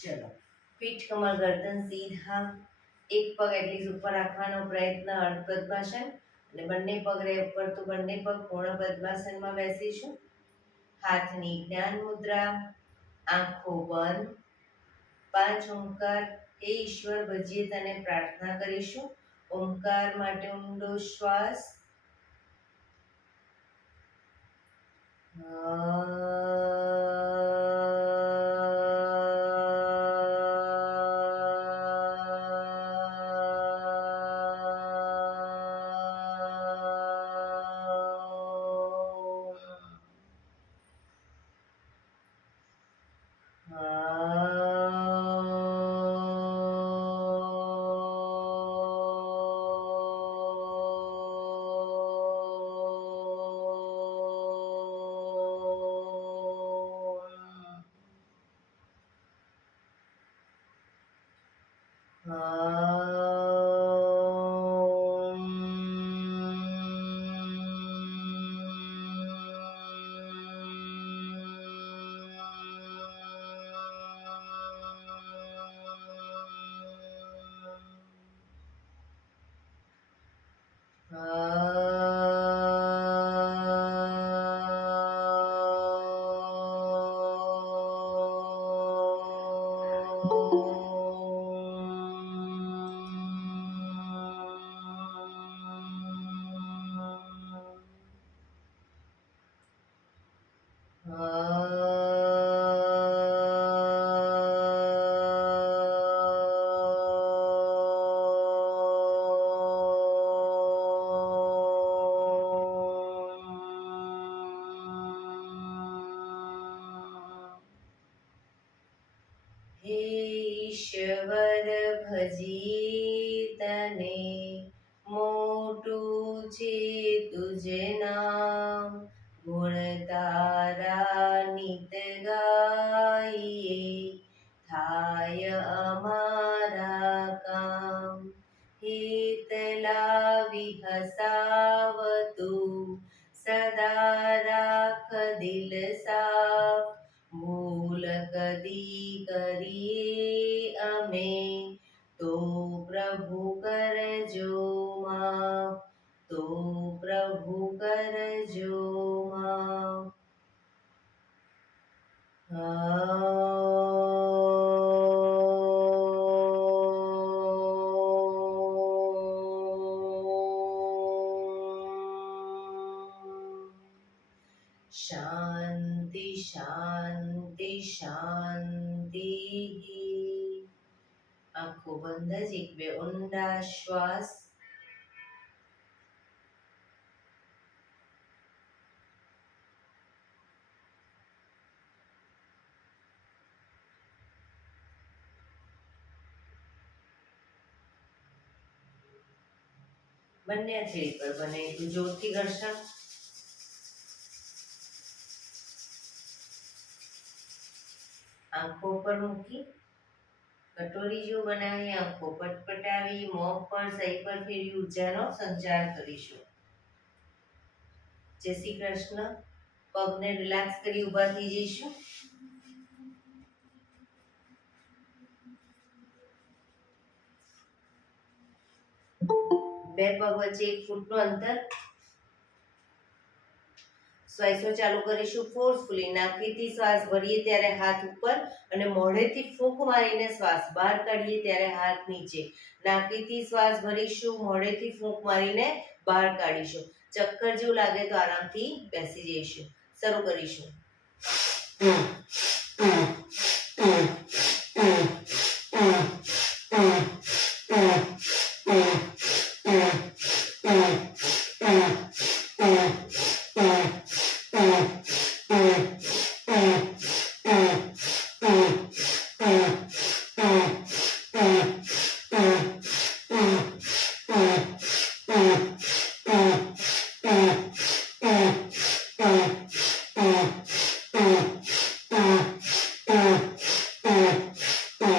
ચલો, પીઠ કમર ગરદન સીધા, એક પગ એટલી ઉપર રાખવાનો પ્રયત્ન, અર્ધ પદ્માસન, અને બંને પગ રહે ઉપર તો બંને પગ પૂર્ણ પદ્માસનમાં બેસીશું. હાથની જ્ઞાન મુદ્રા, આંખો બંધ, 5 ઓમકાર. હે ઈશ્વર, ભજીએ તને પ્રાર્થના કરીશું. ઓમકાર માટે ઊંડો શ્વાસ. હે ઈશ્વર, ભજીએ તને, મોટું છે તુજ નામ. ગુણ તારા નિત ગાઈએ, થાય અમારા કામ. હિત લાવી હસાવતું, સદા રાખ દિલ સાફ. ભૂલ કદી કરીએ અમે, તો પ્રભુ કરજો માફ. તો પ્રભુ કરજો માફ. શાંતિ શાંતિ શાંતિ. આંખો બંધ જ 1-2 ઊંડા શ્વાસ. બંને હથેળી પર બને એટલું જોરથી ઘર્ષણ. આંખો પર મૂકી કટોરી જો બનાવી, આંખો પટપટાવી, મોં પર સહી પર ફેરવી ઉર્જાનો સંચાર કરીશું. જય શ્રી કૃષ્ણ. પગને રિલેક્સ કરી ઊભા થઈ જઈશું. બે પગ વચ્ચે 1 ફૂટનું અંતર. શ્વાસો ચાલુ કરીશું ફોર્સફુલી. નાકથી શ્વાસ ભરીએ ત્યારે હાથ ઉપર, અને મોઢેથી ફૂંક મારીને શ્વાસ બહાર કાઢીએ ત્યારે હાથ નીચે. નાકથી શ્વાસ ભરીશું, મોઢેથી ફૂંક મારીને બહાર કાઢીશું. ચક્કર જેવું લાગે તો આરામથી બેસી જઈશું. શરૂ કરીશું.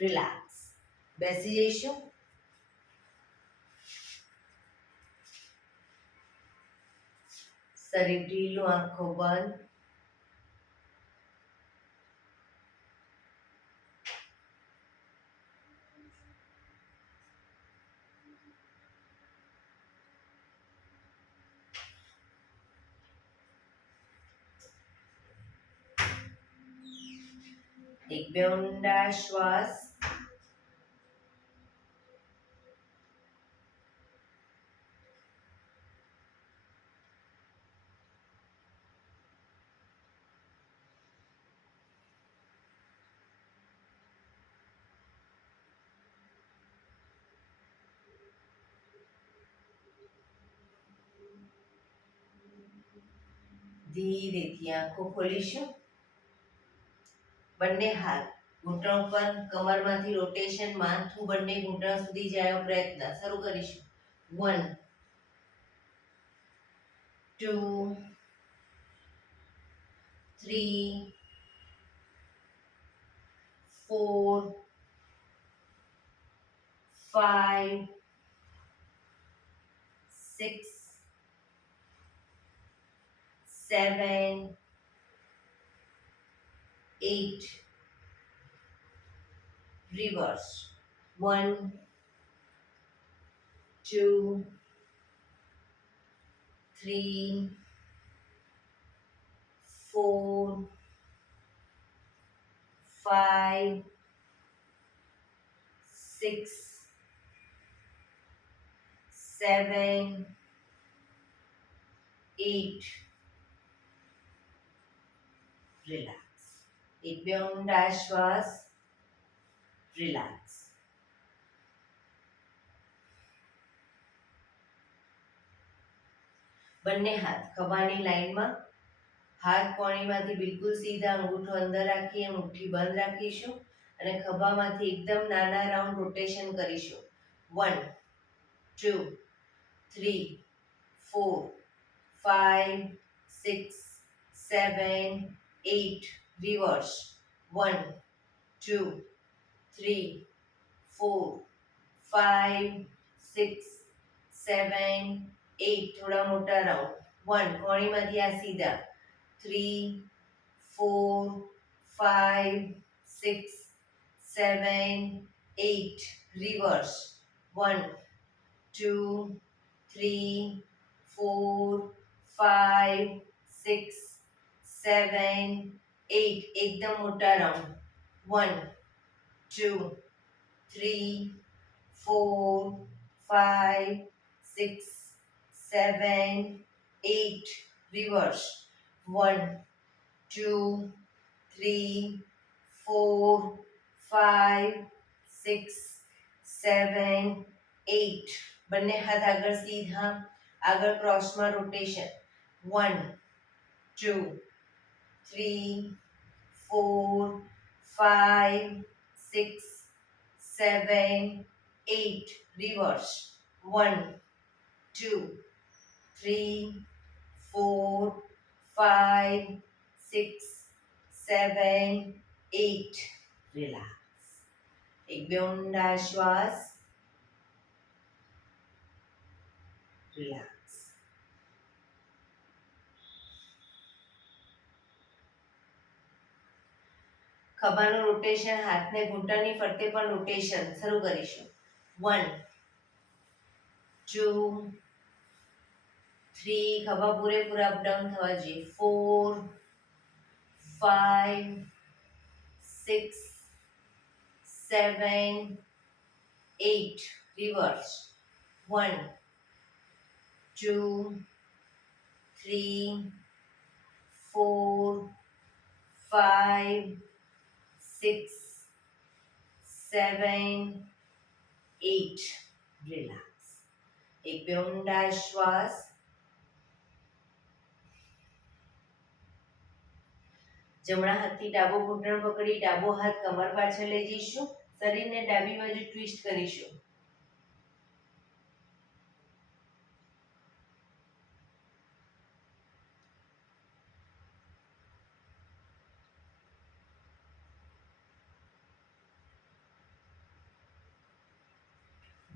રિલેક્સ. બેસી જઈશું. શરીર ઢીલું, આંખો બંધ. એક બે ઊંડા શ્વાસ. ધીરેથી આંખો ખોલીશું. બંને હાથ ઘૂંટણ પર, કમરમાંથી રોટેશન, માથું બંને ઘૂંટણ સુધી જાય એવો પ્રયત્ન. શરૂ કરીશું. 1 2 3 4 5 6 7 8. Reverse. 1 2 3 4 5 6 7 8. Relax. એક બે ઊંડા શ્વાસ. રિલેક્સ. બંને હાથ ખભાની લાઈનમાં. હાથ કોણીમાંથી બિલકુલ સીધા, અંગૂઠો અંદર રાખીએ, મુઠ્ઠી બંધ રાખીશું અને ખભામાંથી એકદમ નાના રાઉન્ડ રોટેશન કરીશું. 1 2 3 4 5 6 7 8. Reverse. 1 2 3 4 5 6 7 8. થોડા મોટા રાઉન્ડ. 1 કોણીમાંથી આ સીધા. 3 4 5 6 7 8. Reverse. 1 2 3 4 5 6 7 8. એકદમ મોટા રાઉન્ડ. 1 2 3 4 5 6 7 8. Reverse. 1 2 3 4 5 6 7 8. બંને હાથ આગળ સીધા, આગળ ક્રોસમાં રોટેશન. 1 2 3 4 5 6 7 8. Reverse. 1 2 3 4 5 6 7 8. Relax. એક બે ઊંડા શ્વાસ. રિલેક્સ. ખભાનું રોટેશન, હાથને ઘૂંટણની ફરતે પણ રોટેશન. શરૂ કરીશું. 1 2 3. ખભા પૂરેપૂરા અપડાઉન થવા જોઈએ. 4 5 6 7 8. Reverse. 1 2 3 4 5 6 7 8. Relax. એક બે ઊંડા શ્વાસ. જમણા હાથથી ડાબો ઘૂંટણ પકડી ડાબો હાથ કમર પાછળ લઈ જઈશું. શરીરને ડાબી બાજુ ટ્વિસ્ટ કરીશું.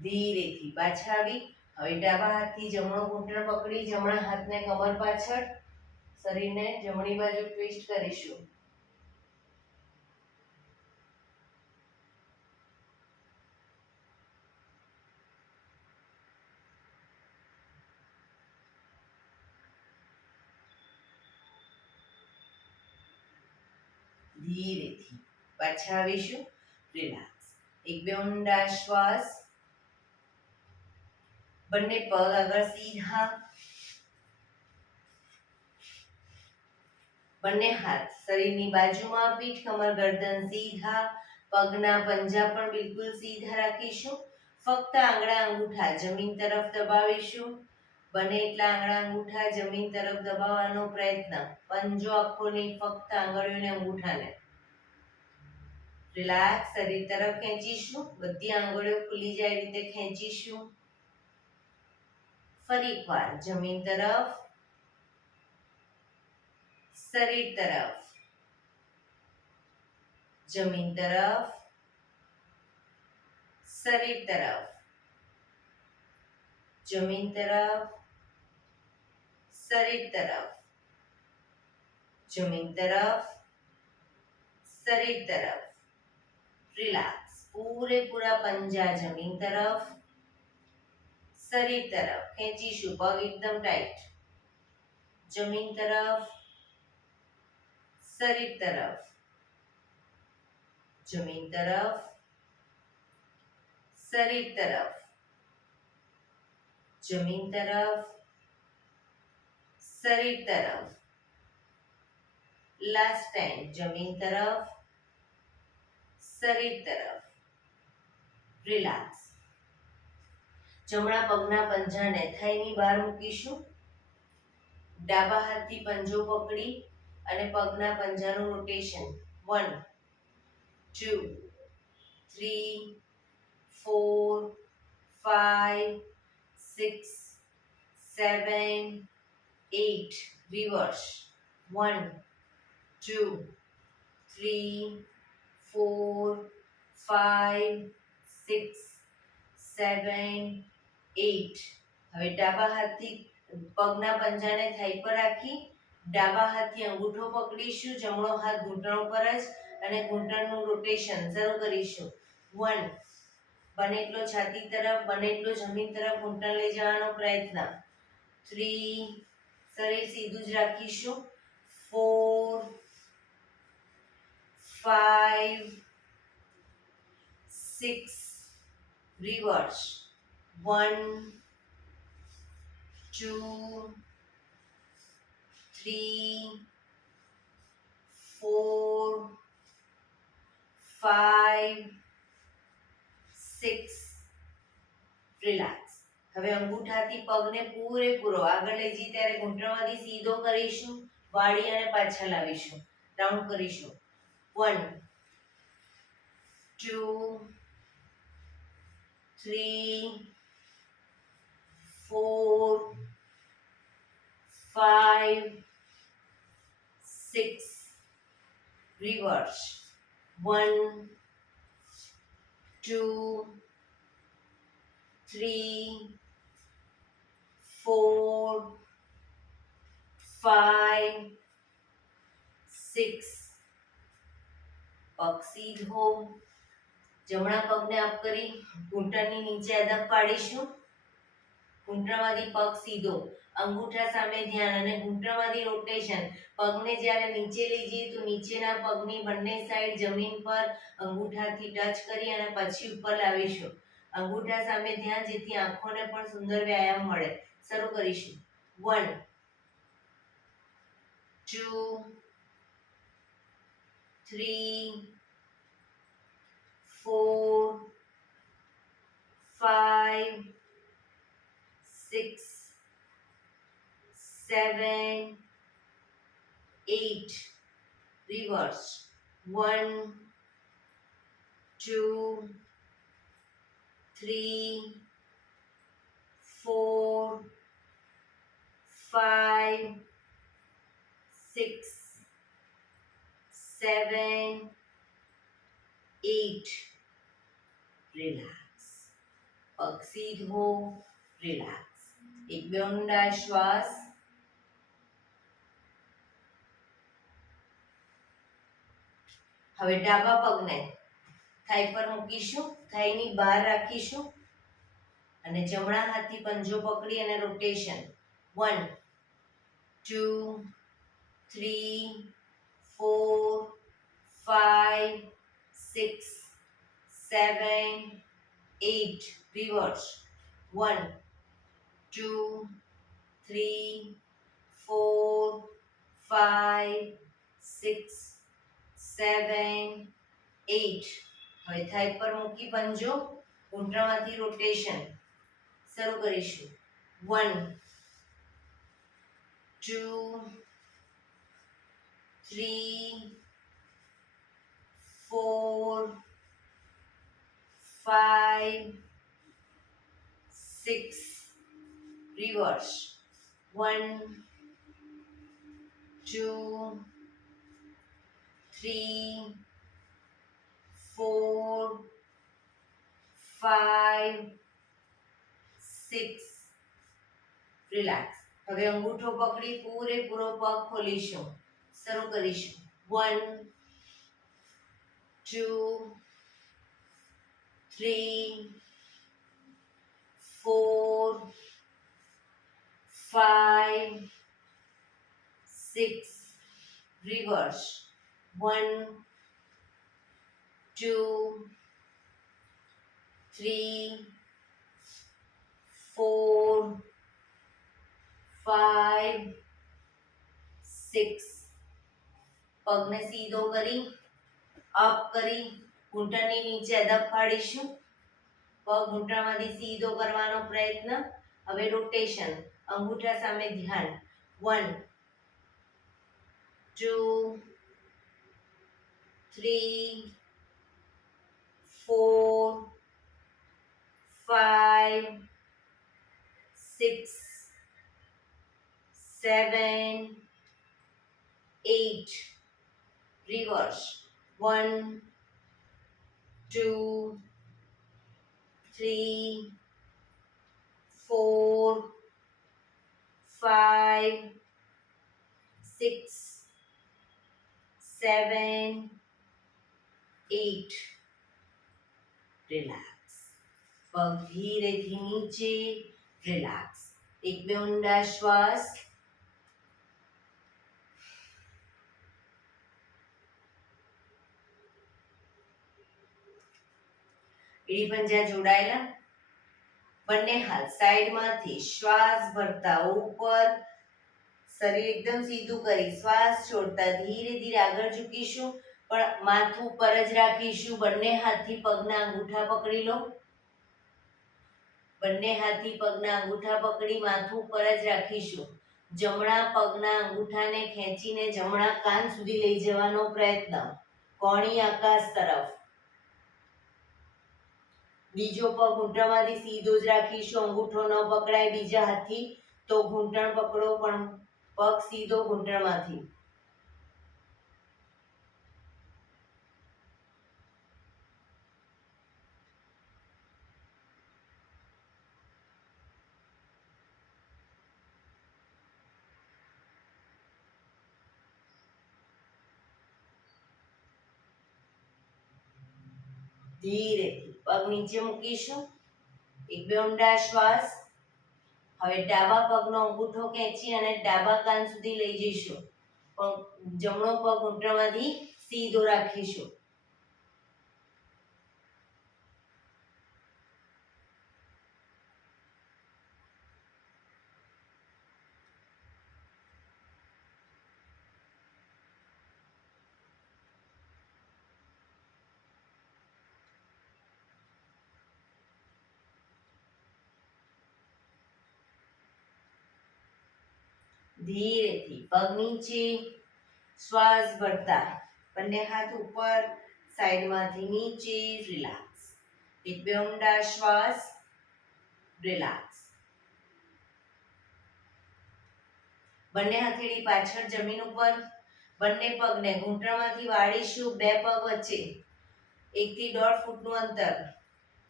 ધીરેથી પાછા આવી. હવે ડાબા હાથથી જમણો ઘૂંટણ પકડી જમણા હાથને કમર પાછળ, શરીરને જમણી બાજુ ટ્વિસ્ટ કરીશું. ધીરેથી પાછા આવીશું. રિલેક્સ. એક બે ઊંડા શ્વાસ. બંને પગ આગળ સીધા. બંને હાથ શરીરની બાજુમાં, પીઠ કમર ગરદન સીધા. પગના પંજા પણ બિલકુલ સીધા રાખીશું. ફક્ત આંગળા અંગૂઠા જમીન તરફ દબાવીશું. બને એટલા આંગળા અંગૂઠા જમીન તરફ દબાવવાનો પ્રયત્ન. પંજો આખો નહીં, ફક્ત આંગળીઓને અંગૂઠાને. રિલેક્સ. શરીર તરફ ખેંચીશું. બધી આંગળીઓ ખુલી જાય રીતે ખેંચીશું. ફરી એકવાર જમીન તરફ, શરીર તરફ, જમીન તરફ, શરીર તરફ, જમીન તરફ, શરીર તરફ, જમીન તરફ, શરીર તરફ. રિલેક્સ. પૂરેપૂરા પંજા જમીન તરફ, શરીર તરફ ખેંચીશું. પગ એકદમ ટાઈટ. જમીન તરફ, શરીર તરફ, જમીન તરફ, શરીર તરફ, જમીન તરફ, શરીર તરફ. Last time. જમીન તરફ, શરીર તરફ. રિલેક્સ. જમણા પગના પંજાને થાઈની બહાર મૂકીશું. ડાબા હાથથી પંજો પકડી અને પગના પંજાનું રોટેશન. 1 2 3 4 5 6 7 8. રિવર્સ. 1 2 3 4 5 6 7 8. હવે ડાબા હાથથી પગના પંજાને થાઈ પર રાખી ડાબા હાથથી અંગૂઠો પકડીશું. જમણો હાથ ઘૂંટણ ઉપર જ અને ઘૂંટણનું રોટેશન શરૂ કરીશું. 1. બને એટલો છાતી તરફ, બને એટલો જમીન તરફ ઘૂંટણ લઈ જવાનો પ્રયત્ન. 3. શરીર સીધું જ રાખીશું. 4 5 6. રિવર્સ. 1 2 3 4 5 6. રિલેક્સ. હવે અંગૂઠાથી પગને પૂરેપૂરો આગળ લઈ જઈ ત્યારે ઘૂંટણમાંથી સીધો કરીશું. વાળી અને પાછા લાવીશું. રાઉન્ડ કરીશું. 1 2 3 4 5 6. રિવર્સ. 1 2 3 4 5 6. પગ સીધો. જમણા પગને અપ કરી ઘૂંટણની નીચે અદબ પાડીશું. ઘૂંટણમાંથી પગ સીધો, અંગૂઠા સામે ધ્યાન અને ઘૂંટણમાંથી રોટેશન. પગને જ્યારે નીચે લઈ જઈએ તો નીચેના પગની બંને સાઈડ જમીન પર અંગૂઠાથી ટચ કરી અને પછી ઉપર લાવીશું. અંગૂઠા સામે ધ્યાન, જેથી આંખોને પણ સુંદર વ્યાયામ મળે. શરૂ કરીશું. 1 2 3 4 5 6 7 8. રિવર્સ. 1 2 3 4 5 6 7 8. રિલેક્સ. પગ સીધો, રિલેક્સ. એક બે ઊંડા શ્વાસ. હવે ડાબા પગને થાઈ પર મૂકીશું, થાઈની બહાર રાખીશું અને જમણા હાથથી પંજો પકડી અને રોટેશન. 1 2 3 4 5 6 7 8 રિવર્સ. 1 2 3 4 5 6 7 8. હવે થાઈ પર મૂકી પંજો, ઘૂંટણમાંથી રોટેશન શરૂ કરીશું. 1 2 3 4 5 6 રિવર્સ. 1 2 3 4 5 6 રિલેક્સ. હવે અંગૂઠો પકડી પૂરેપૂરો પગ ખોલીશું, શરૂ કરીશું. 1 2 3 4 5 6 રિવર્સ. 1 2 3 4 5 6. પગને સીધો કરી અપ કરી ઘૂંટણની નીચે અદબ પાડીશું. પગ ઘૂંટણમાંથી સીધો કરવાનો પ્રયત્ન. હવે રોટેશન, અંગૂઠા સામે ધ્યાન. 1 2 3 4 5 6 7 8 રિવર્સ. 1 2 3 4 5 6 7 8. રિલેક્સ. પગ ધીરેથી નીચે, રિલેક્સ. એક બે ઊંડા શ્વાસ. એડી પંજા જોડાયેલા. બંને હાથ સાઈડમાંથી શ્વાસ ભરતા ઉપર, શરીર એકદમ સીધું કરી શ્વાસ છોડતા ધીરે ધીરે આગળ ઝૂકીશું, પણ માથું પર જ રાખીશું. બંને હાથથી પગના અંગૂઠા પકડી લો. બંને હાથથી પગના અંગૂઠા પકડી માથું પર જ રાખીશું. જમણા પગના અંગૂઠાને ખેંચીને જમણા કાન સુધી લઈ જવાનો પ્રયત્ન, કોણી આકાશ તરફ. બીજો પગ ઘૂંટણમાંથી સીધો જ રાખીશું, અંગૂઠો ન પકડાય બીજા હાથથી તો ઘૂંટણ પકડો, પણ પગ સીધો ઘૂંટણમાંથી. ધીરેથી પગ નીચે મૂકીશું. એક બે ઊંડા શ્વાસ. હવે ડાબા પગનો અંગૂઠો ખેંચી અને ડાબા કાન સુધી લઈ જઈશું, પણ જમણો પગ ઘૂંટણમાંથી સીધો રાખીશું. ધીરેથી પગ નીચે, શ્વાસ ભરતા બંને હાથ ઉપર, સાઈડમાંથી નીચે, રિલેક્સ. એક બે ઊંડા શ્વાસ, રિલેક્સ. બંને હથેળી પાછળ જમીન ઉપર, બંને પગને ઘૂંટણમાંથી વાળીશું. બે પગ વચ્ચે 1 થી 1.5 ફૂટનું અંતર.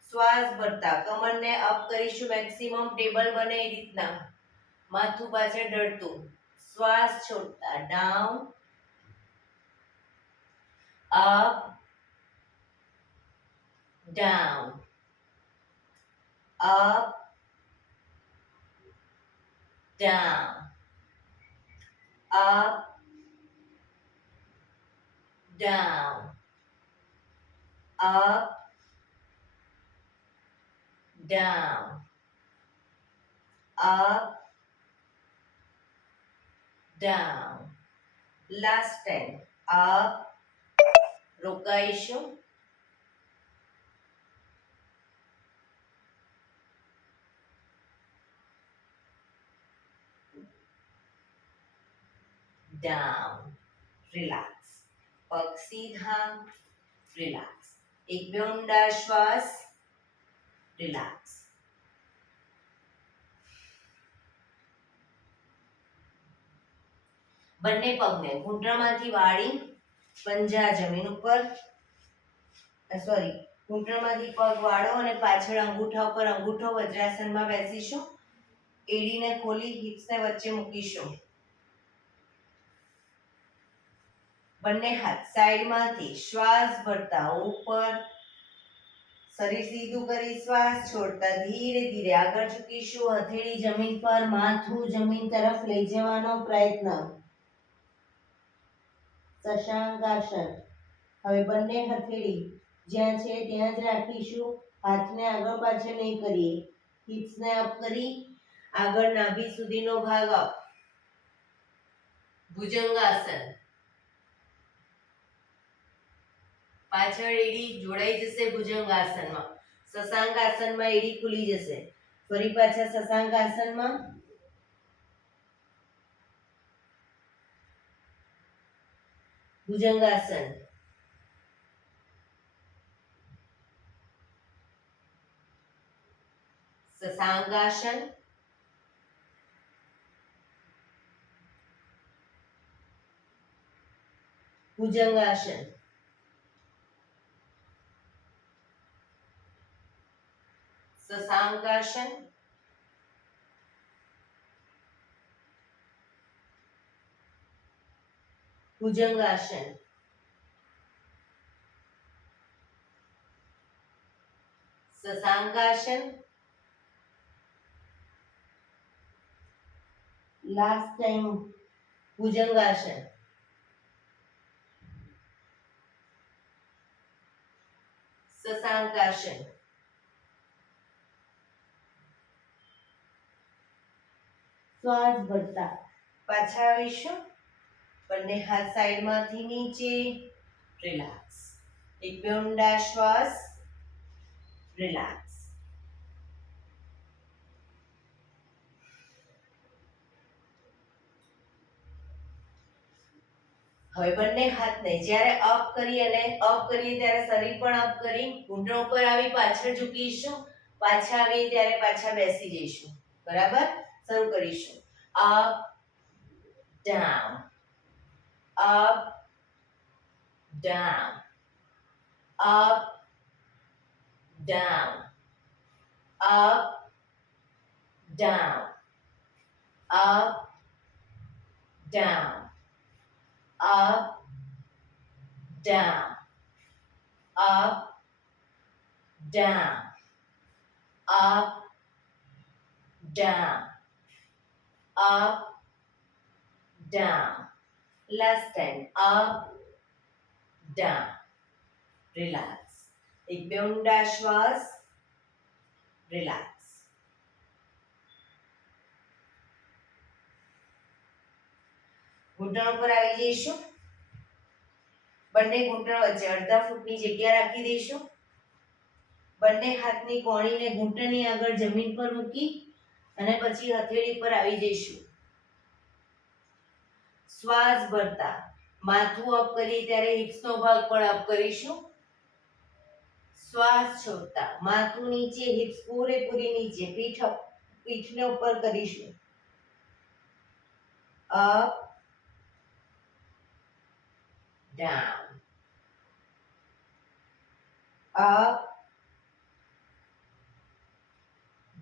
શ્વાસ ભરતા કમરને અપ કરીશું, મેક્સિમમ ટેબલ બને એ રીતના, માથું પાછળ ઢળતું. શ્વાસ છોડતા down, up, down, up, down, up, down, up, down, up, down. Last 10. Up, રોકાઈશું, down, relax. પગ સીધા, relax. એક બે ઊંડા શ્વાસ, relax. બંને પગને ઘૂંટણમાંથી વાળી પંજા જમીન ઉપર, સોરી, ઘૂંટણમાંથી પગ વાળો અને પાછળ અંગૂઠા ઉપર અંગૂઠો વજ્રાસનમાં બેસીશું. એડીને ખોલી હિપ્સને વચ્ચે મૂકીશું. બંને હાથ સાઈડમાંથી શ્વાસ ભરતા ઉપર, શરીર સીધું કરી શ્વાસ છોડતા ધીરે ધીરે આગળ ઝૂકીશું. હથેળી જમીન પર, માથું જમીન તરફ લઈ જવાનો પ્રયત્ન. શશાંકાસન. હવે બંને હથેળી જ્યાં છે ત્યાં જ રાખીશું. હાથને આગળ પાછળ નહીં કરીએ. હિપ્સને અપ કરી આગળ નાભી સુધીનો ભાગ અપ. ભુજંગાસન. પાછળ એડી જોડાઈ જશે ભુજંગાસનમાં. શશાંકાસનમાં એડી ખુલી જશે. ફરી પાછા શશાંકાસનમાં. ભુજંગાસન. શશાંકાસન. ભુજંગાસન. શશાંકાસન. ભુજંગાસન. શશાંકાસન. Last time bhujangasana. શશાંકાસન. શ્વાસ ભરતા પાછા આવીશું. બંને હાથ સાઈડમાંથી નીચે, રિલેક્સ. એક બે ઊંડા શ્વાસ, રિલેક્સ. હવે બંને હાથને જ્યારે અપ કરી અને અપ કરીએ ત્યારે શરીર પણ અપ કરી ઘૂંટણ ઉપર આવી પાછળ ઝૂકીશું. પાછા આવીએ ત્યારે પાછા બેસી જઈશું. બરાબર? શરૂ કરીશું. Up, down, up, down, up, down, up, down, up, down, up, down, up, down, up, down, up, down. Last time. Up, down. Relax. એક બે ઊંડા શ્વાસ, રિલેક્સ. ઘૂંટણ ઉપર આવી જઈશું. બંને ઘૂંટણ વચ્ચે અડધા ફૂટની જગ્યા રાખી દઈશું. બંને હાથની કોણીને ઘૂંટણની આગળ જમીન પર મૂકી અને પછી હથેળી પર આવી જઈશું. શ્વાસ ભરતા માથું અપ કરીએ ત્યારે હિપ્સનો ભાગ પણ અપ કરીશું. શ્વાસ છોડતા માથું નીચે, હિપ્સ પૂરેપૂરી નીચે, પીઠને ઉપર કરીશું. Up, down, up,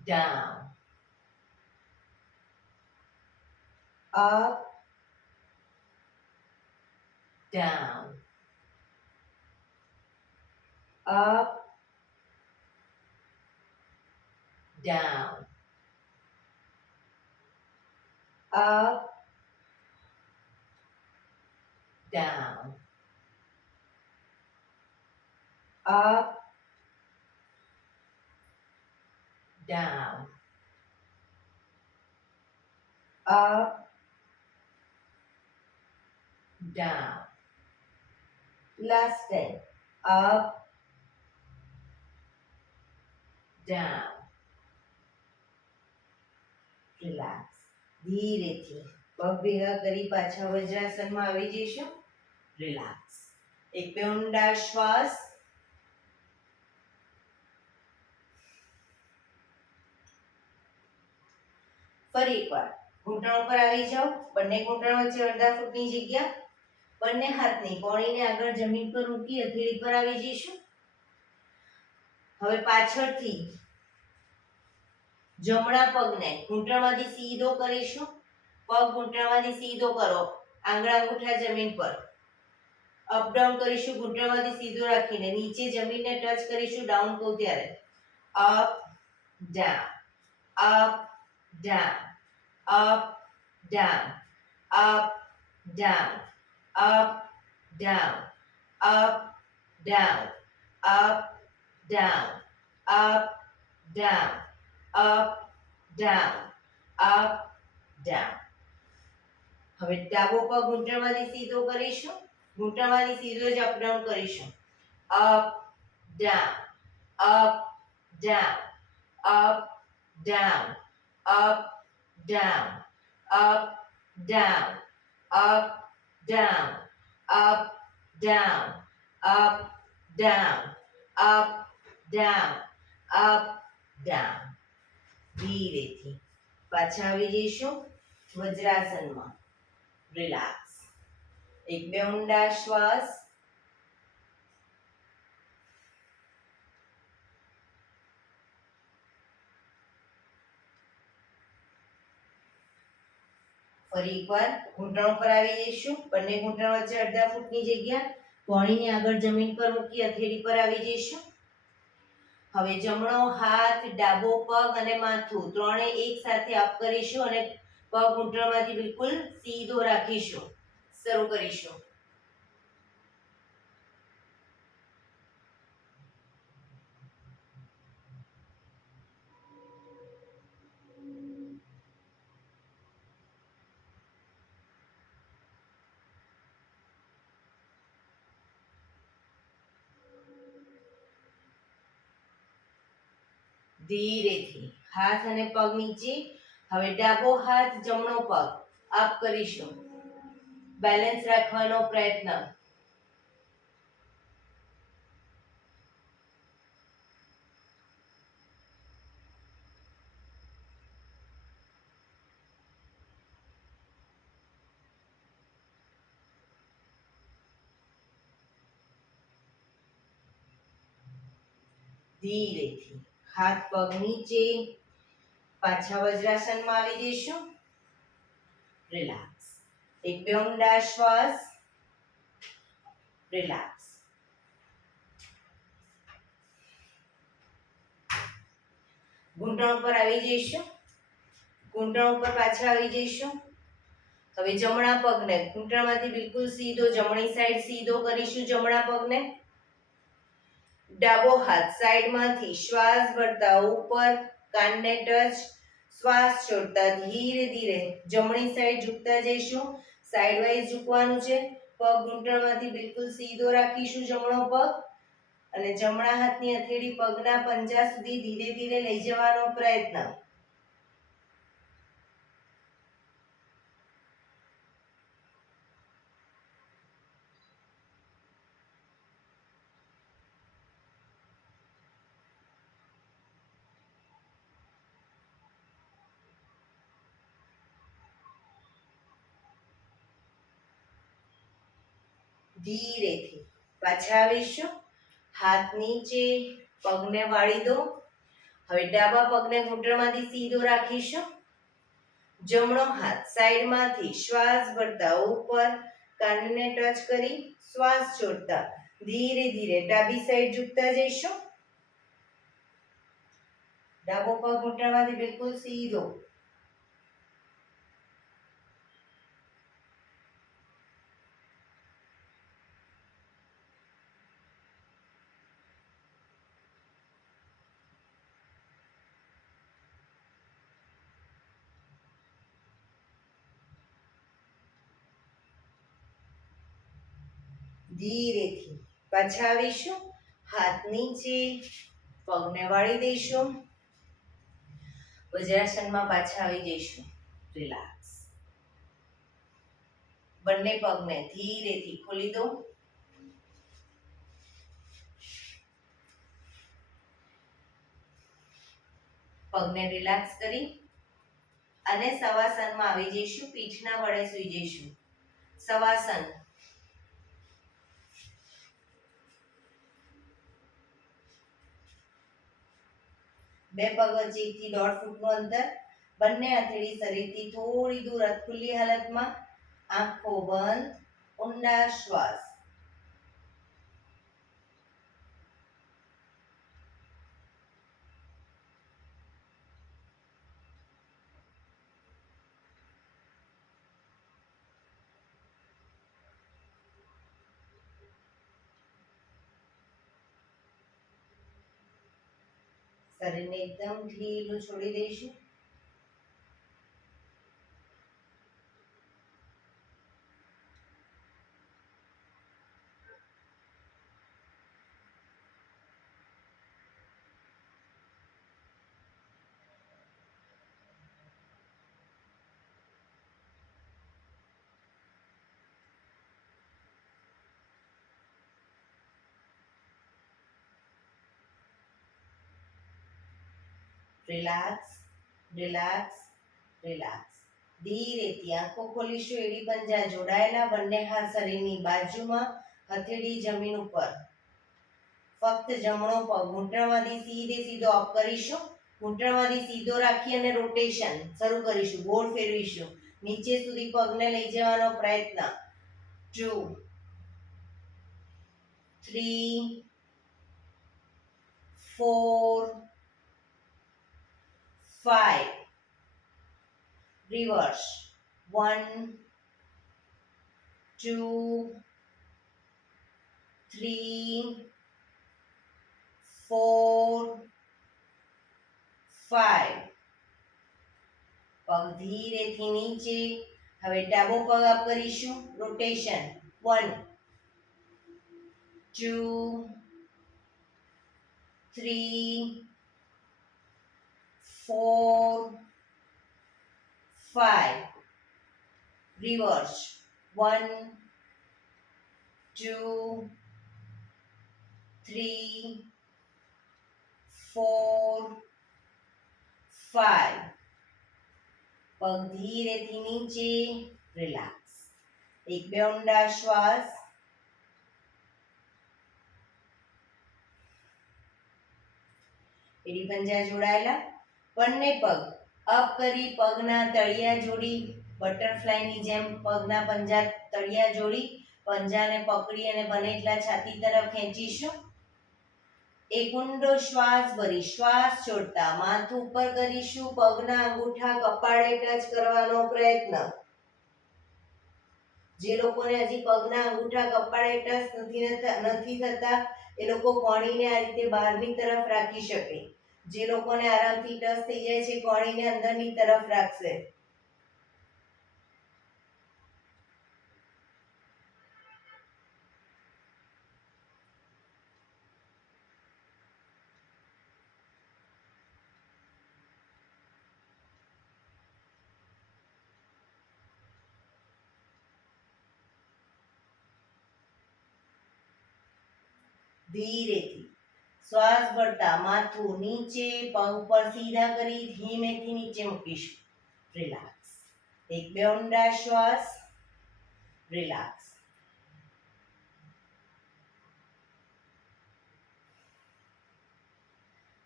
down, up, down, up, down, up, down, up, down, up, down. Last time. Up, down. Relax. ધીરેથી પગ ભેગા કરી પાછા વજ્રાસનમાં આવી જઈશું. રિલેક્સ. એક બે ઊંડા શ્વાસ. ફરી એકવાર ઘૂંટણ ઉપર આવી જાઓ. બંને ઘૂંટણ વચ્ચે અડધા ફૂટની જગ્યા. બંને હાથની કોણીને આગળ જમીન પર મૂકી હથેળી પર આવી જઈશું. હવે પાછળથી જમણા પગને ઘૂંટણમાંથી સીધો કરીશું. પગ ઘૂંટણમાંથી સીધો કરો. આંગળા અંગૂઠા જમીન પર. અપ ડાઉન કરીશું ઘૂંટણમાંથી સીધો રાખીને. નીચે જમીનને ટચ કરીશું ડાઉન કહું ત્યારે. Up down, up down, up down, up down, up down, up down, up down, up down, up, down, up, down. હવે ડાબો પગ ઘૂંટણમાંથી સીધો કરીશું. ઘૂંટણમાંથી સીધો જ અપ ડાઉન કરીશું. up, down, up, down, up, down, up, down, up, down, up, down, up, down, up, down, up, down, up, down. ધીરેથી પાછા આવી જઈશું વજ્રાસનમાં. રિલેક્સ. એક બે ઊંડા શ્વાસ. ફરી એકવાર ઘૂંટણ ઉપર આવી જઈશું. બંને ઘૂંટણ વચ્ચે અડધા ફૂટની જગ્યા. કોણીને આગળ જમીન પર મૂકી હથેળી પર આવી જઈશું. હવે જમણો હાથ, ડાબો પગ અને માથું ત્રણે એક સાથે અપ કરીશું અને પગ ઘૂંટણમાંથી બિલકુલ સીધો રાખીશું. શરૂ કરીશું. ધીરેથી હાથ અને પગ નીચે. હવે ડાબો હાથ, જમણો પગ અપ કરીશું. બેલેન્સ રાખવાનો પ્રયત્ન. ધીરેથી હાથ પગ નીચે. પાછા વજ્રાસનમાં આવી જઈશું. રિલેક્સ. એક બે ઊંડા શ્વાસ. રિલેક્સ. ઘૂંટણ ઉપર આવી જઈશું. ઘૂંટણ ઉપર પાછા આવી જઈશું. હવે જમણા પગને ઘૂંટણમાંથી બિલકુલ સીધો જમણી સાઈડ સીધો કરીશું. જમણા પગને ડાબો હાથ સાઈડમાંથી શ્વાસ ભરતા ઉપર કાનને ટચ. શ્વાસ છોડતા ધીરે ધીરે જમણી સાઈડ ઝૂકતા જઈશું. સાઈડ વાઇઝ ઝૂકવાનું છે. પગ ઘૂંટણમાંથી બિલકુલ સીધો રાખીશું જમણો પગ અને જમણા હાથની હથેળી પગના પંજા સુધી ધીરે ધીરે લઈ જવાનો પ્રયત્ન. ધીરેથી પાછા આવીશું. હાથ નીચે, પગને વાળી દો. હવે ડાબા પગને ઘૂંટણમાંથી સીધો રાખીશું. જમણો હાથ સાઈડમાંથી શ્વાસ ભરતા ઉપર કાનને ટચ કરી શ્વાસ છોડતા ધીરે ધીરે ડાબી સાઈડ ઝૂકતા જઈશું. ડાબો પગ ઘૂંટણમાંથી બિલકુલ સીધો. ધીરેથી પાછા આવીશું. હાથ નીચે, પગને વાળી દઈશું. વજ્રાસનમાં પાછા આવી જઈશું. રિલેક્સ. બંને પગને ધીરેથી ખોલી દો. પગને રિલેક્સ કરી અને શવાસનમાં આવી જઈશું. પીઠના વડે સૂઈ જઈશું. શવાસન. બે પગ વચ્ચે 1 થી 1.5 ફૂટનું અંતર. બંને હથેળી શરીરથી થોડી દૂર ખુલ્લી હાલતમાં. આંખો બંધ. ઊંડા શ્વાસ. શરીરને એકદમ ઢીલું છોડી દઈશું. Relax, relax, relax. ધીરેથી આંખો ખોલીશું. એડી પંજા જોડાયેલા. બંને હાથ શરીરની બાજુમાં. હથેળી જમીન ઉપર. ફક્ત જમણો પગ ઘૂંટણમાંથી સીધો અપ કરીશું. ઘૂંટણમાંથી સીધો રાખી અને રોટેશન શરૂ કરીશું. ગોળ ફેરવીશું. નીચે સુધી પગને લઈ જવાનો પ્રયત્ન. 2 3 4 5. Reverse. 1 2 3 4 5. પગ ધીરેથી નીચે. હવે ડાબો પગ અપ કરીશું. રોટેશન. 1 2 3 4 5. Reverse. 1 2 3 4 5. પગ ધીરેથી નીચે. રિલેક્સ. એક બે ઊંડા શ્વાસ. એડી પંજા જોડાયેલા. બંને પગ અપ કરી પગના તળિયા જોડી. બટરફ્લાયની જેમ પગના પંજા તળિયા જોડી પંજાને પકડી અને બને એટલા છાતી તરફ ખેંચીશું. એક ઊંડો શ્વાસ ભરી શ્વાસ છોડતા માથું ઉપર કરીશું. પગના અંગૂઠા કપાળે ટચ કરવાનો પ્રયત્ન. જે લોકોને હજી પગના અંગૂઠા કપાળે ટચ નથી થતા એ લોકો કોણીને આ રીતે બહારની તરફ રાખી શકે. જે લોકોને આરામથી ટચ થઈ જાય છે કોણીને અંદરની તરફ રાખશે. ધીરેથી શ્વાસ ભરતા માથું નીચે. પગ ઉપર સીધા કરી ધીમેથી નીચે મૂકીશું. રિલેક્સ. એક બે ઊંડા શ્વાસ. રિલેક્સ.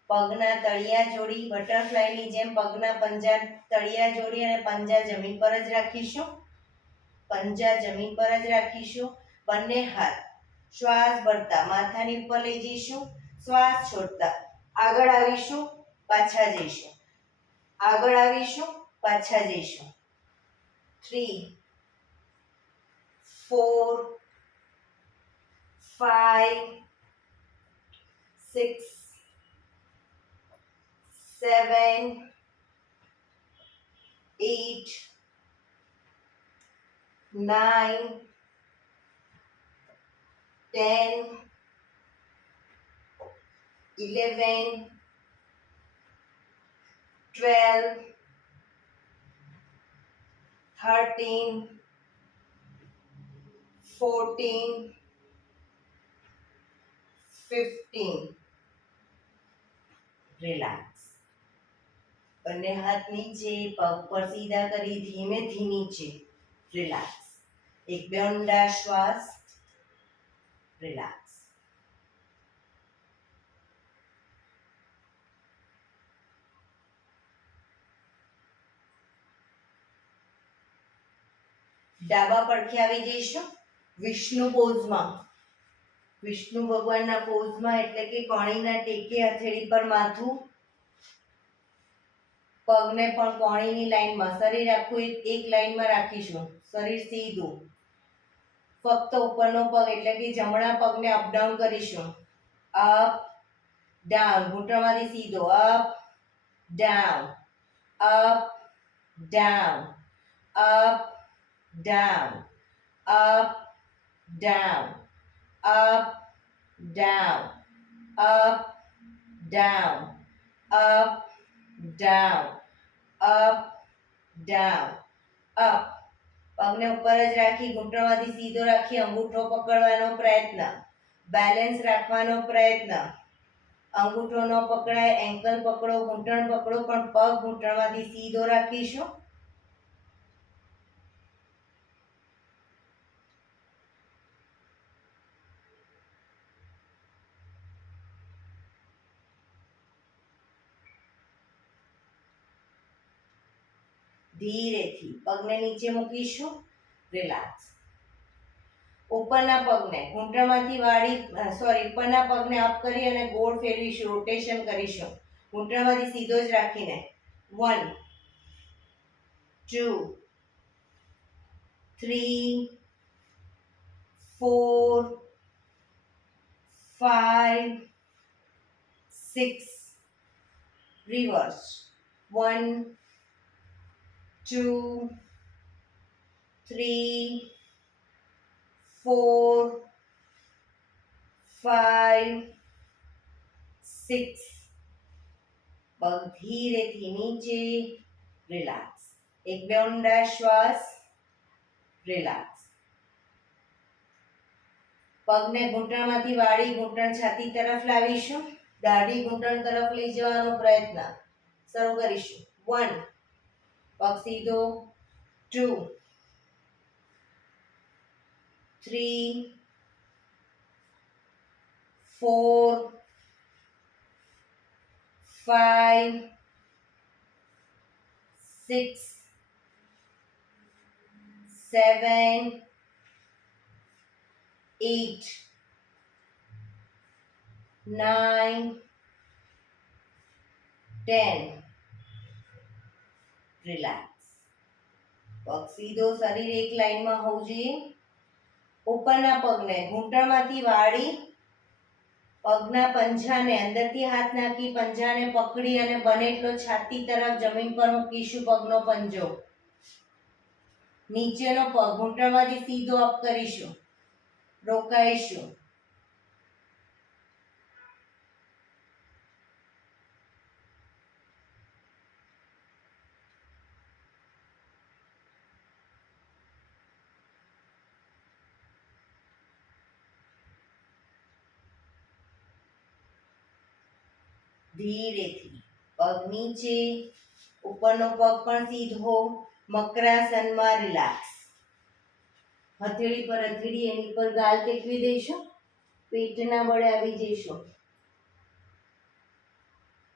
પગના તળિયા જોડી બટરફ્લાયની જેમ પગના પંજા તળિયા જોડી અને પંજા જમીન પર જ રાખીશું. પંજા જમીન પર જ રાખીશું. બંને હાથ શ્વાસ ભરતા માથાની ઉપર લઈ જઈશું. શ્વાસ છોડતા આગળ આવીશું, પાછા જઈશું. આગળ આવીશું, પાછા જઈશું. 3 4 5 6 7 8 9 10 11 12 13 14 15. રિલેક્સ. બંને હાથ નીચે, પગ પર સીધા કરી ધીમેથી નીચે. રિલેક્સ. એક બે ઊંડા શ્વાસ. રિલેક્સ. ડાબા પડખે આવી જઈશું વિષ્ણુ પોઝમાં. વિષ્ણુ ભગવાનના પોઝમાં એટલે કે કોણીના ટેકે હથેળી પર માથું, પગને પણ કોણીની લાઈનમાં, શરીર આખું એક લાઈનમાં રાખીશું. શરીર સીધું. ફક્ત ઉપરનો પગ એટલે કે જમણા પગને અપ ડાઉન કરીશું. Up down. ઘૂંટણમાંથી સીધો. Up down, up down, up down, up down, up down, up down, up down, up down, up. પગને ઉપર જ રાખી ઘૂંટણમાંથી સીધો રાખી અંગૂઠો પકડવાનો પ્રયત્ન. બેલેન્સ રાખવાનો પ્રયત્ન. અંગૂઠો ન પકડાય, એન્કલ પકડો, ઘૂંટણ પકડો, પણ પગ ઘૂંટણમાંથી સીધો રાખીશું. ધીરેથી પગને નીચે મૂકીશું. રિલેક્સ. ઉપરના પગને ઘૂંટણમાંથી વાળી ઉપરના પગને અપ કરી અને ગોળ ફેરવીશું, રોટેશન કરીશું. ઘૂંટણમાંથી સીધો જ રાખીને. 1 2 3 4 5 6. રિવર્સ. 1 2 3 4 5 6. પગ ધીરેથી નીચે. રિલેક્સ. એક બે ઊંડા શ્વાસ. રિલેક્સ. પગને ઘૂંટણમાંથી વાળી ઘૂંટણ છાતી તરફ લાવીશું. દાઢી ઘૂંટણ તરફ લઈ જવાનો પ્રયત્ન. શરૂ કરીશું. 1 પગ સીધો. 2 3 4 5 6 7 8 9 10. રિલેક્સ. પગ સીધો, શરીર એક લાઈનમાં હોવું જોઈએ. ઉપરના પગને ઘૂંટણમાંથી વાળી પગના પંજાને અંદરથી હાથ નાખી પંજાને પકડી અને બને એટલો છાતી તરફ જમીન પર મૂકીશું. પગનો પંજો નીચેનો પગ ઘૂંટણમાંથી સીધો અપ કરીશું. રોકાઈશું. ધીરેથી પગ નીચે, ઉપરનો પગ પણ સીધો. મકરાસનમાં. રિલેક્સ. હથેળી પર હથેળી એની પર ગાલ ટેકવી દઈશું. પેટના બળે આવી જઈશું.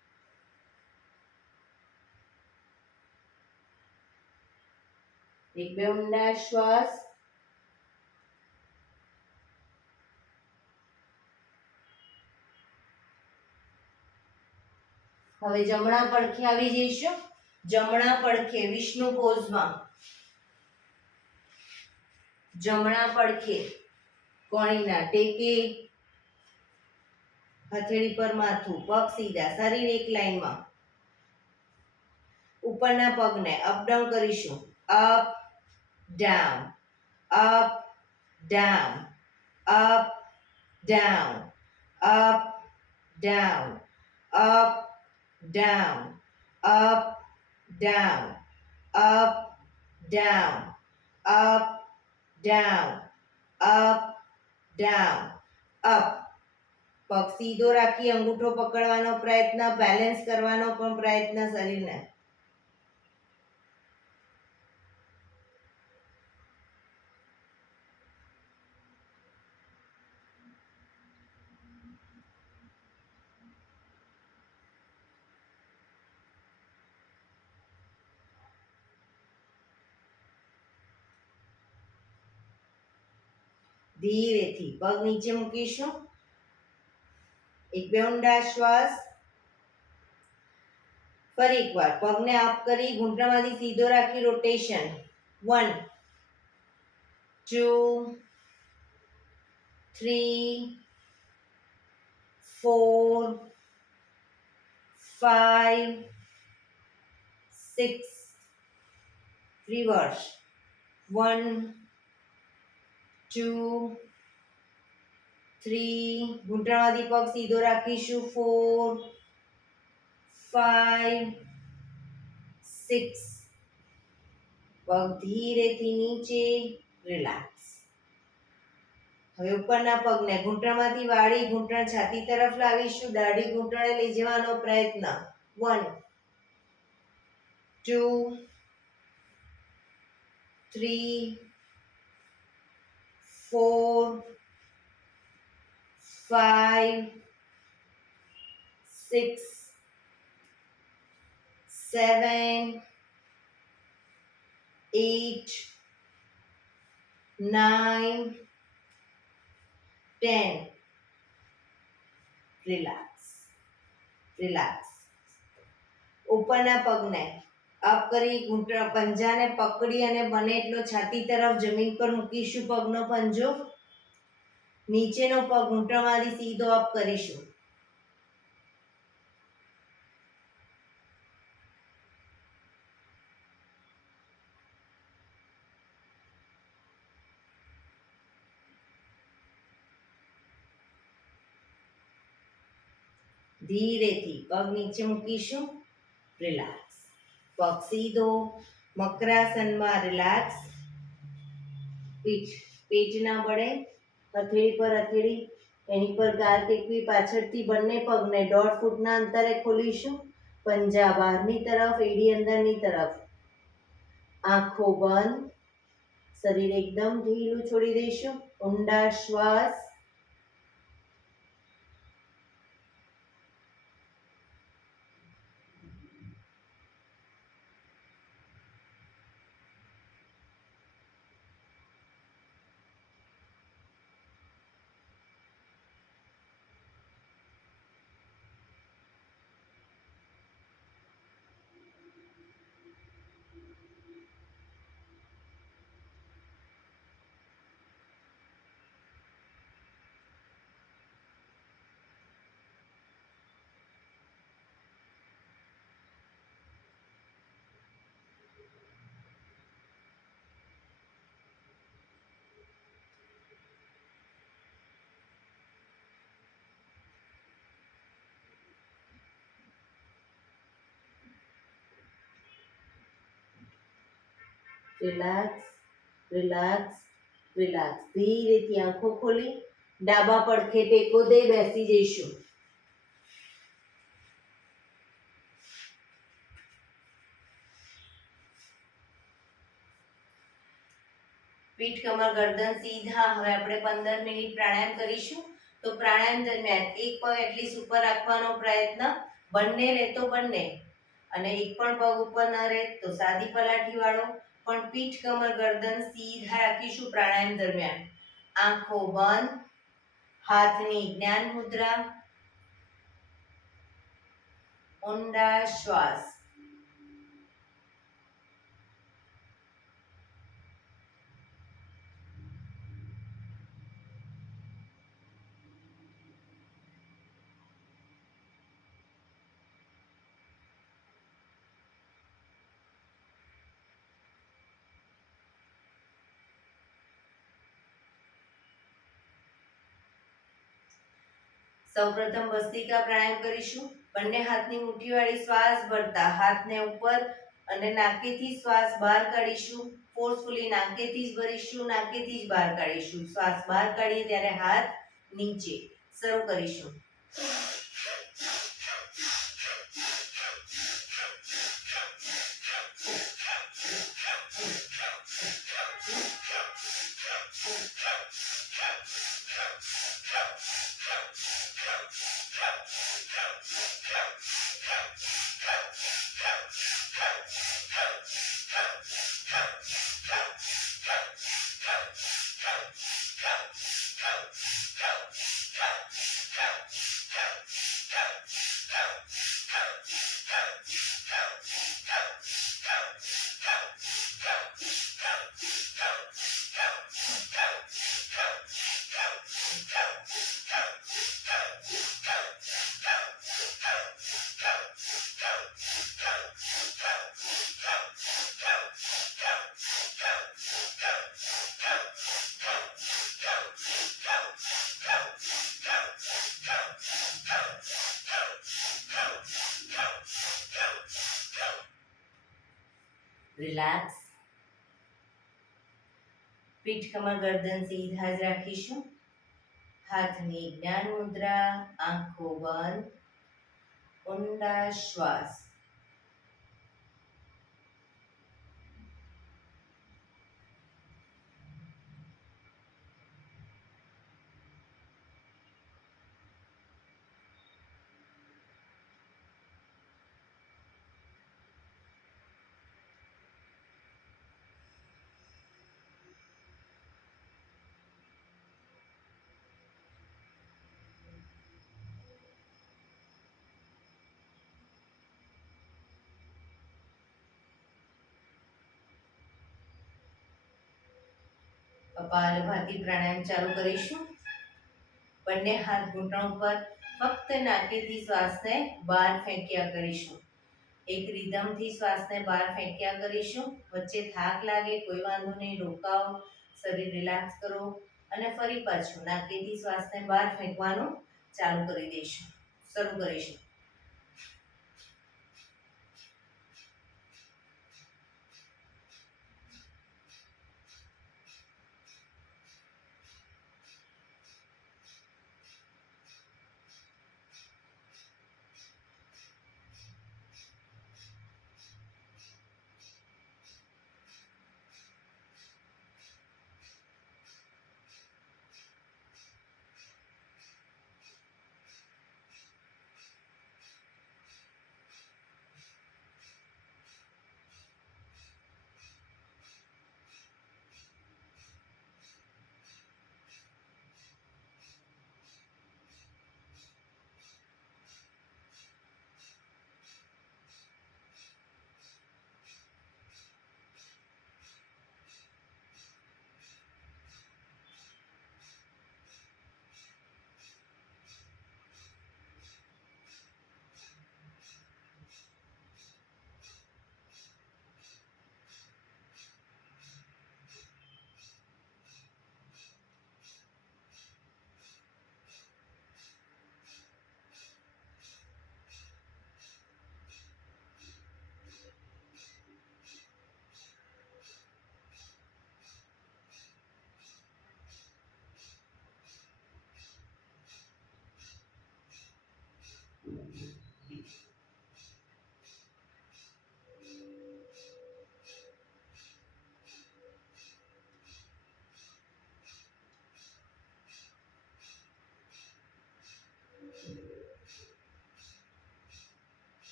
એક બે ઊંડા શ્વાસ. હવે જમણા પડખે આવી જઈશું. જમણા પડખે વિષ્ણુ પોઝમાં. જમણા પડખે કોણીના ટેકે, હથેળી પર માથું, પગ સીધા, શરીર એક લાઈનમાં. ઉપરના પગને અપ ડાઉન કરીશું. Up down, up down, up down, up down, up down, up down, up down, up down, up down, up. પગ સીધો રાખી અંગૂઠો પકડવાનો પ્રયત્ન, બેલેન્સ કરવાનો પણ પ્રયત્ન શરીરને. ધીરેથી પગ નીચે મૂકીશું. એક બે ઊંડા શ્વાસ. ફરી એકવાર પગને અપ કરી ઘૂંટણમાંથી સીધો રાખી રોટેશન. 1 2 3 4 5 6. રિવર્સ. 1 2 3. ઘૂંટણમાંથી પગ સીધો રાખીશું. 4 5 6. પગ ધીરેથી નીચે. રિલેક્સ. હવે ઉપરના પગને ઘૂંટણમાંથી વાળી ઘૂંટણ છાતી તરફ લાવીશું. દાઢી ઘૂંટણે લઈ જવાનો પ્રયત્ન. 1 2 3 4 5 6 7 8 9 10. Relax, relax. ઉપરના પગને અપ કરી ઘૂંટણ પંજાને પકડી અને બને એટલો છાતી તરફ જમીન પર મૂકીશું. પગનો પંજો નીચેનો પગ ઘૂંટણમાંથી સીધો અપ કરીશું. ધીરેથી પગ નીચે મૂકીશું. રિલેક્સ. પગ સીધો મકરાસનમાં. રિલેક્સ. પેટ ના બળે. હથેળી પર હથેળી, એની પર ગાલ ટેકવી. પાછળથી બંને પગને 1.5 ફૂટના અંતરે ખોલીશું. પંજા બહારની તરફ, એડી અંદરની તરફ. આંખો બંધ. શરીર એકદમ ઢીલું છોડી દઈશું. ઊંડા શ્વાસ. Relax, relax, relax. ધીરેથી આંખો ખોલી ડાબા પડખે ટેકો દઈ બેસી જઈશું. પીઠ, કમર, ગરદન સીધા. હવે આપણે 15 મિનિટ પ્રાણાયામ કરીશું. તો પ્રાણાયામ દરમિયાન એક પગ એટલીસ્ટ ઉપર રાખવાનો પ્રયત્ન. બંને રહે તો બંને, અને એક પણ પગ ઉપર ન રહે તો સાદી પલાઠી વાળો. પણ પીઠ કમર ગરદન સીધા રાખીશું પ્રાણાયામ દરમિયાન. આંખો બંધ, હાથની જ્ઞાન મુદ્રા, ઊંડા શ્વાસ. સૌપ્રથમ ભસ્ત્રિકા પ્રાણાયામ કરીશું. બંને હાથની મુઠ્ઠીવાળી શ્વાસ ભરતા હાથને ઉપર અને નાકેથી શ્વાસ બહાર કાઢીશું. ફોર્સફુલી નાકેથી જ ભરીશું, નાકેથી જ બહાર કાઢીશું. શ્વાસ બહાર કાઢીએ ત્યારે હાથ નીચે. શરૂ કરીશું. રિલેક્સ. પીઠ કમર ગરદન સીધા જ રાખીશું. હાથની જ્ઞાન મુદ્રા, આંખો બંધ, ઊંડા શ્વાસ. કપાલભાતિ પ્રાણાયામ ચાલુ કરીશું. બંને હાથ ઘૂંટણ ઉપર, ફક્ત નાકેથી શ્વાસને બહાર ફેંક્યા કરીશું. એક રિધમથી શ્વાસને બહાર ફેંક્યા કરીશું. વચ્ચે થાક લાગે કોઈ વાંધો નહીં, રોકાઓ, શરીર રિલેક્સ કરો અને ફરી પાછું નાકેથી શ્વાસને બહાર ફેંકવાનું ચાલુ કરી દઈશું. શરૂ કરીશું.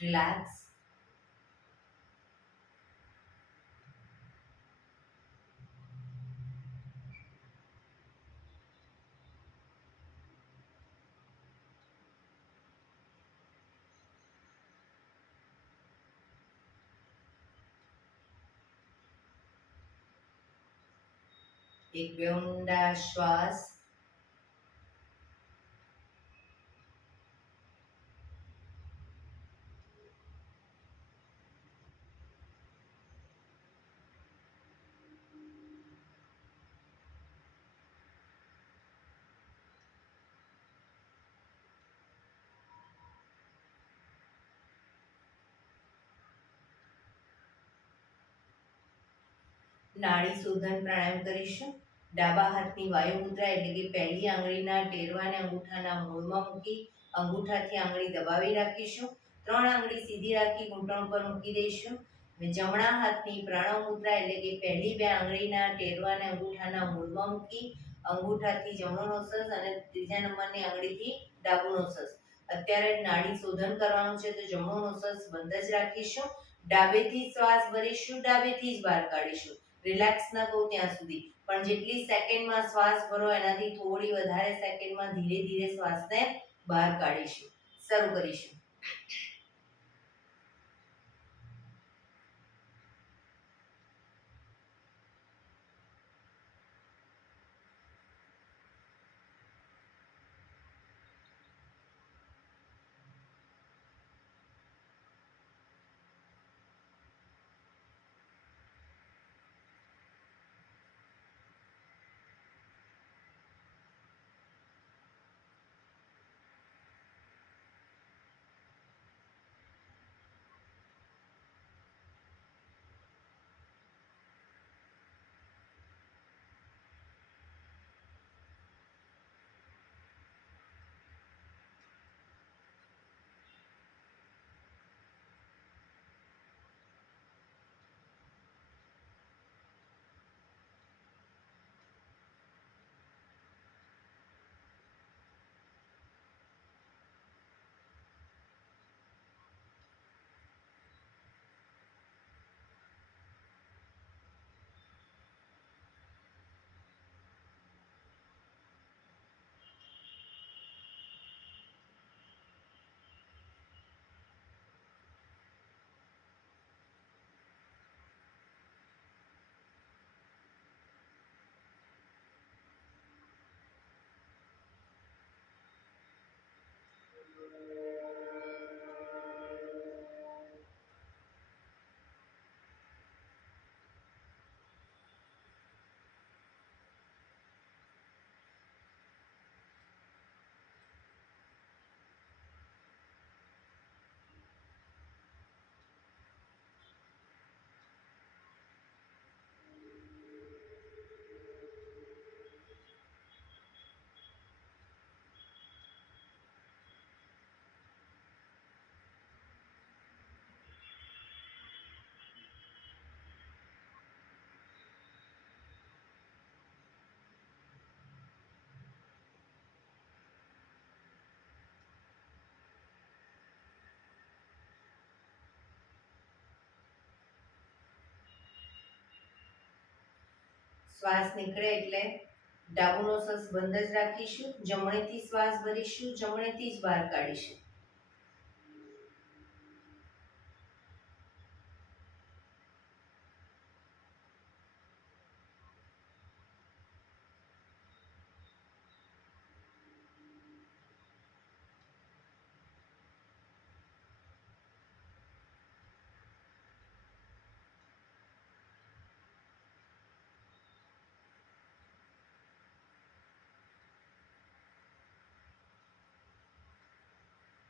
relax. એક બે ઊંડા શ્વાસ. નાડી શોધન પ્રાણાયામ કરીશું. ડાબા હાથની વાયુ મુદ્રા એટલે કે પહેલી આંગળીના ટેરવાને અંગૂઠાના મૂળમાં મૂકી અંગૂઠાથી આંગળી દબાવી રાખીશું. 3 આંગળી સીધી રાખી ઘૂંટણ પર મૂકી દઈશું. જમણા હાથની પ્રણવ મુદ્રા એટલે કે પહેલી 2 આંગળીના ટેરવાને અંગૂઠાના મૂળમાં મૂકી અંગૂઠાથી જમણો નોસસ અને ત્રીજા નંબરની આંગળીથી ડાબુ નોસસ. અત્યારે નાડી શોધન કરવાનું છે તો જમણો નોસસ બંધ જ રાખીશું. ડાબેથી શ્વાસ ભરીશું, ડાબેથી જ બહાર કાઢીશું. રિલેક્સ ન કહું ત્યાં સુધી, પણ જેટલી સેકન્ડમાં શ્વાસ ભરો એનાથી થોડી વધારે સેકન્ડમાં ધીરે ધીરે શ્વાસને બહાર કાઢીશું. શરૂ કરીશું. શ્વાસ નીકળે એટલે ડાબુ નોસસ બંધ જ રાખીશું. જમણેથી શ્વાસ ભરીશું, જમણેથી જ બહાર કાઢીશું.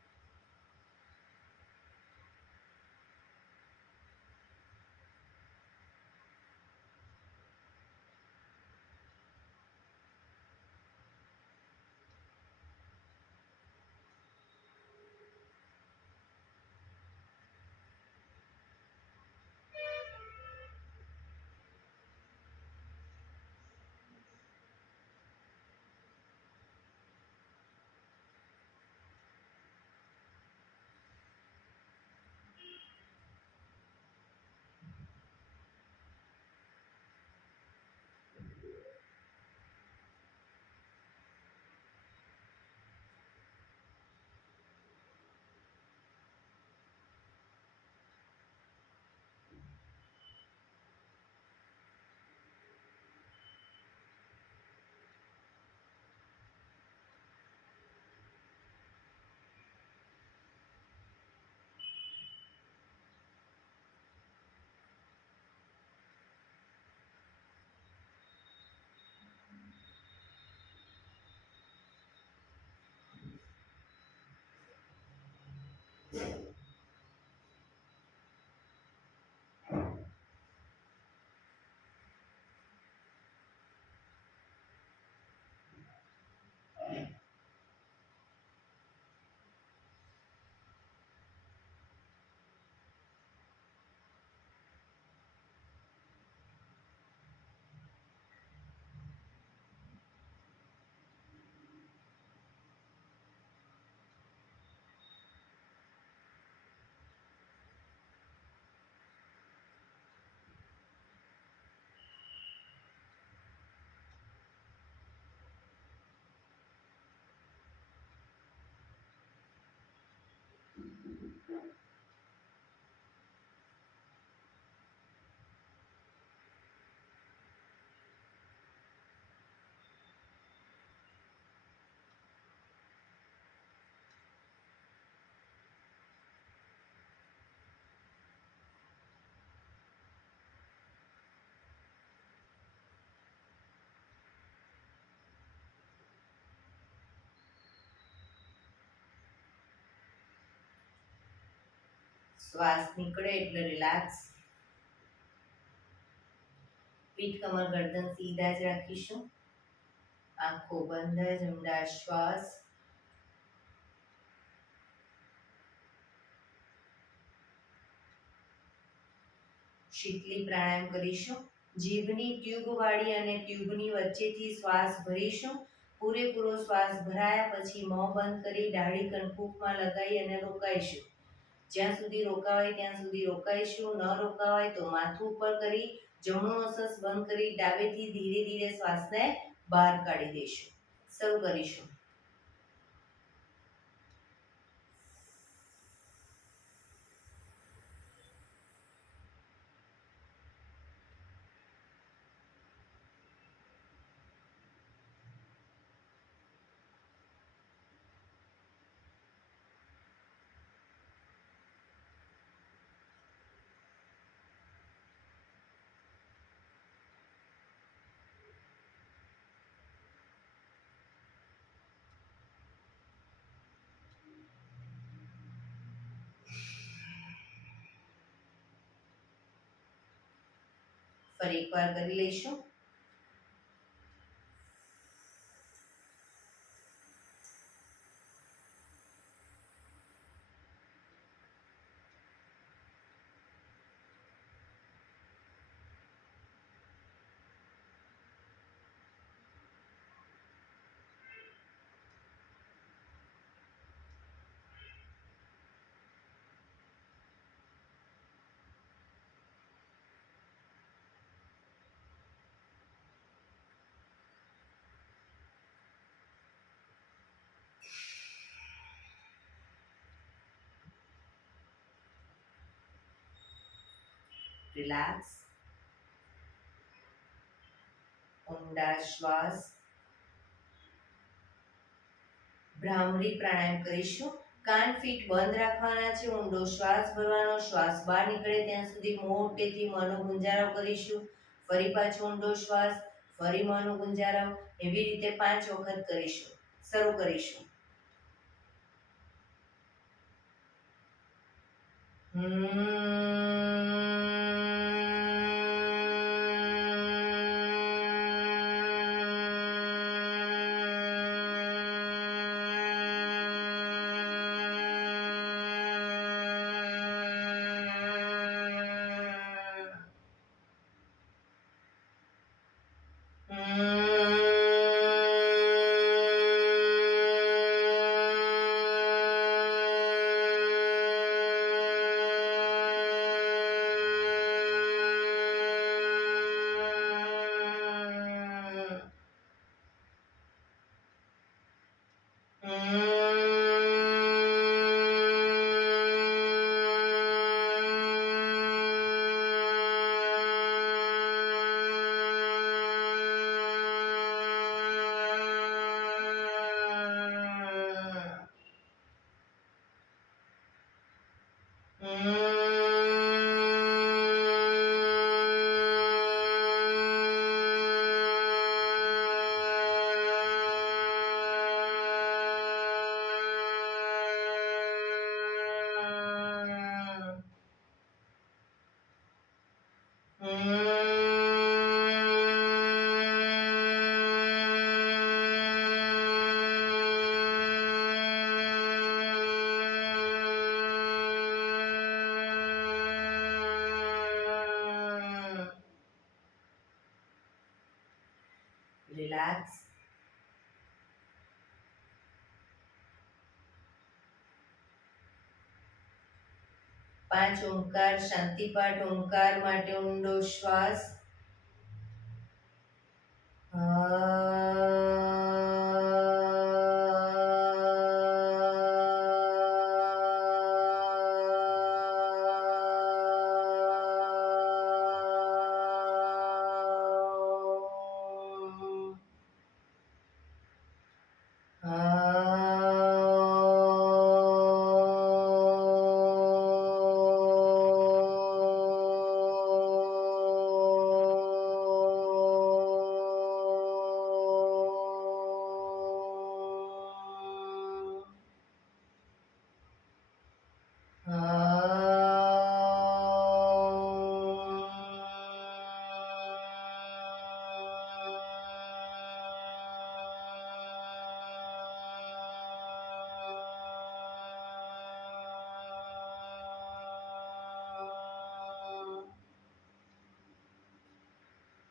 શ્વાસ નીકળે એટલે રિલેક્સ. પીઠ કમર ગરદન સીધા જ રાખીશું. આંખો બંધ જ ઊંડા શ્વાસ. શીતલી પ્રાણાયામ કરીશું. જીભની ટ્યુબ વાળી અને ટ્યુબની વચ્ચેથી શ્વાસ ભરીશું. પૂરેપૂરો શ્વાસ ભરાયા પછી મોં બંધ કરી દાઢી કણકુકમાં લગાવી અને રોકાઈશું. જ્યાં સુધી રોકાવાય ત્યાં સુધી રોકાઈશું. ન રોકાવાય તો માથું ઉપર કરી જમણું નસસ બંધ કરી ડાબેથી ધીરે ધીરે શ્વાસને બહાર કાઢી દઈશું. શરૂ કરીશું. ફરી એકવાર કરી લઈશું. રિલેક્સ. ઊંડા શ્વાસ. ભ્રામરી પ્રાણાયામ કરીશું. કાન ફીટ બંધ રાખવાના છે. ઊંડો શ્વાસ ભરવાનો. શ્વાસ બહાર નીકળે ત્યાં સુધી મોટેથી મોંનો ગુંજારો કરીશું. ફરી પાછો ઊંડો શ્વાસ. ફરી મોંનો ગુંજારો. એવી રીતે 5 વખત કરીશું. શરૂ કરીશું. રિલેક્સ. પાંચ ઓમકાર શાંતિપાઠ. ઓમકાર માટે ઊંડો શ્વાસ.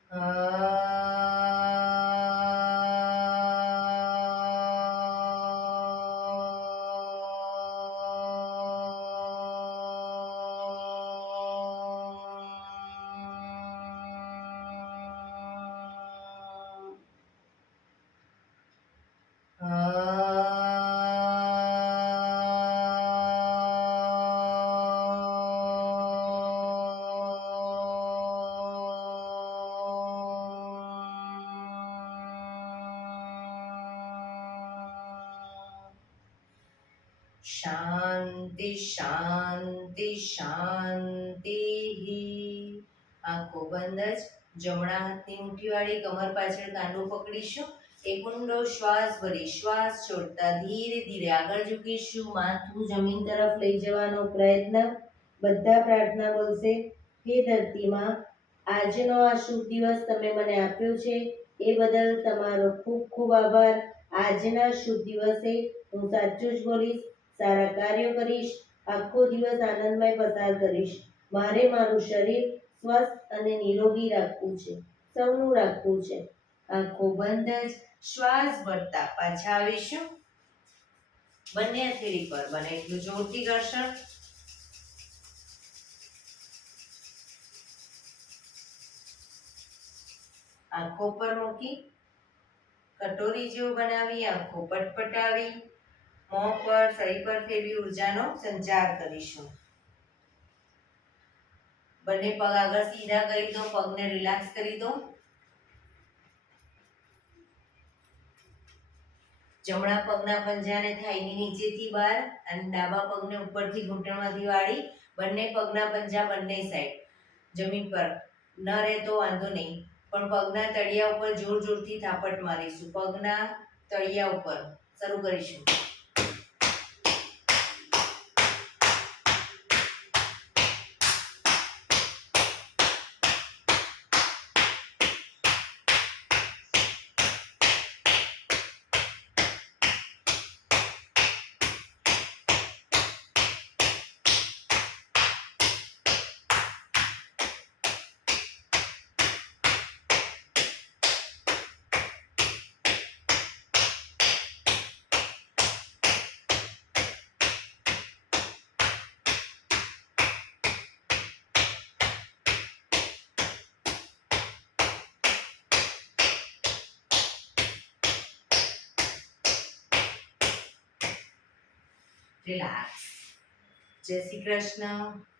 શાંતિ શાંતિ શાંતિ. આંખો બંધ જ જમણા હાથની મુઠ્ઠીવાળી કમર પાછળ કાંડું પકડીશું. એક ઊંડો શ્વાસ ભરી શ્વાસ છોડતા ધીરે ધીરે આગળ ઝૂકીશું. માથું જમીન તરફ લઈ જવાનો પ્રયત્ન. બધા પ્રાર્થના બોલશે. હે ધરતીમાં, આજનો આ શુભ દિવસ તમે મને આપ્યો છે એ બદલ તમારો ખૂબ ખૂબ આભાર. આજના શુભ દિવસે હું સાચું જ બોલીશ, સારા કાર્યો કરીશ, આખો દિવસ આનંદમય પસાર કરીશ. મારે મારું શરીર સ્વસ્થ અને નિરોગી રાખવું છે, સૌનું રાખવું છે. આંખો બંધ જ શ્વાસ ભરતા પાછા આવીશું. બંને હથેળી પર બને એટલું જોરથી ઘર્ષણ. આંખો પર મૂકી કટોરી જેવું બનાવી આંખો પટપટાવી મોં પર શરીર પર ફેરવી ઉર્જાનો સંચાર કરીશું. બંને પગ આગળ સીધા કરી દો, પગને રિલેક્સ કરી દો. જમણા પગના પંજાને થાઈની નીચેથી બહાર અને ડાબા પગને ઉપરથી ઘૂંટણમાંથી વાળી બંને પગના પંજા બંને સાઈડ જમીન પર ન રહે તો વાંધો નહીં, પણ પગના તળિયા ઉપર જોર જોરથી થાપટ મારીશું. પગના તળિયા ઉપર શરૂ કરીશું. રિલેક્સ. જય શ્રી કૃષ્ણ.